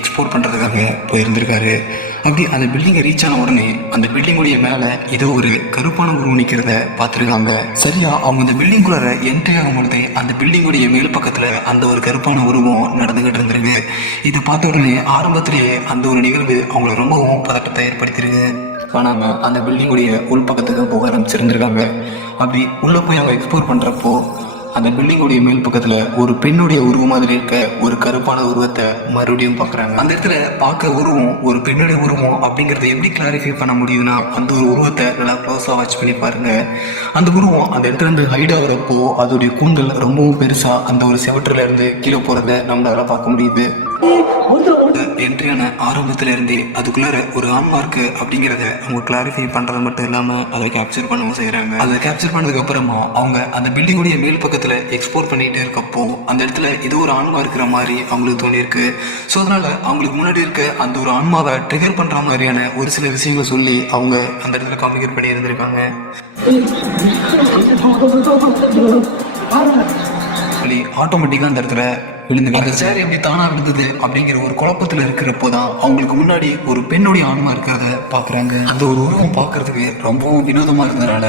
Explore பண்ணுறதுக்காக போயிருந்திருக்காரு. அப்படி அந்த பில்டிங்கை ரீச் ஆன உடனே அந்த பில்டிங்குடைய மேலே ஏதோ ஒரு கருப்பான உருவம் நிற்கிறத பார்த்துருக்காங்க. சரியா அவங்க அந்த பில்டிங்குள்ளார என்ட்ரி ஆகும் பொழுதே அந்த பில்டிங்குடைய மேல் பக்கத்தில் அந்த ஒரு கருப்பான உருவம் நடந்துகிட்டு இருந்திருக்கு. இதை பார்த்த உடனே ஆரம்பத்திலேயே அந்த ஒரு நிகழ்வு அவங்களை ரொம்பவும் பதட்டத்தை ஏற்படுத்திருக்கு. காணாம அந்த பில்டிங்குடைய உள் பக்கத்துக்கு போக ஆரம்பிச்சிருந்திருக்காங்க. அப்படி உள்ளே போய் அவங்க எக்ஸ்ப்ளோர் பண்ணுறப்போ அந்த பில்டிங்குடைய மேல் பக்கத்துல ஒரு பெண்ணுடைய உருவம் மாதிரி இருக்க ஒரு கருப்பான உருவத்தை மறுபடியும் பாக்குறாங்க. அந்த இடத்துல பார்க்க உருவம் ஒரு பெண்ணுடைய உருவம் அப்படிங்கறத எப்படி கிளாரிஃபை பண்ண முடியுதுன்னா அந்த ஒரு உருவத்தை நல்லா க்ளோஸா வாட்ச் பண்ணி பாருங்க. அந்த உருவம் அந்த இடத்துல இருந்து ஹைட் ஆகுறப்போ அதோடைய கூந்தல் ரொம்பவும் பெருசா அந்த ஒரு செவற்றுல இருந்து கீழே போறத நம்மளால பார்க்க முடியுது. என்ட்ரியான ஆரம்பத்துல இருந்தே அதுக்குள்ளார ஒரு ஆன்மா இருக்கு அப்படிங்கறத அவங்க கிளாரிஃபை பண்றது மட்டும் இல்லாம அதை கேப்சர் பண்ணவும் செய்யறாங்க. அதை கேப்சர் பண்ணதுக்கு அப்புறமா அவங்க அந்த பில்டிங்குடைய மேல் பக்கத்துல எக்ஸ்ப்ளோர் பண்ணிட்டு இருக்கப்போ அந்த இடத்துல ஏதோ ஒரு ஆன்மா இருக்கிற மாதிரி அவங்களுக்கு தோணி இருக்கு. ஸோ அதனால அவங்களுக்கு முன்னாடி இருக்க அந்த ஒரு ஆன்மாவை ட்ரிகர் பண்ற மாதிரியான ஒரு சில விஷயங்களை சொல்லி அவங்க அந்த இடத்துல கம்யூனிகேட் பண்ணி இருந்திருக்காங்க. ஆட்டோமேட்டிக்கா அந்த இடத்துல விழுந்து அந்த சேர் எப்படி தானா விழுந்தது அப்படிங்கிற ஒரு குழப்பத்துல இருக்கிறப்போதான் அவங்களுக்கு முன்னாடி ஒரு பெண்ணுடைய ஆன்மா இருக்கிறத பாக்குறாங்க. அந்த ஒரு உருவம் பாக்குறதுக்கு ரொம்பவும் வினோதமா இருந்ததுனால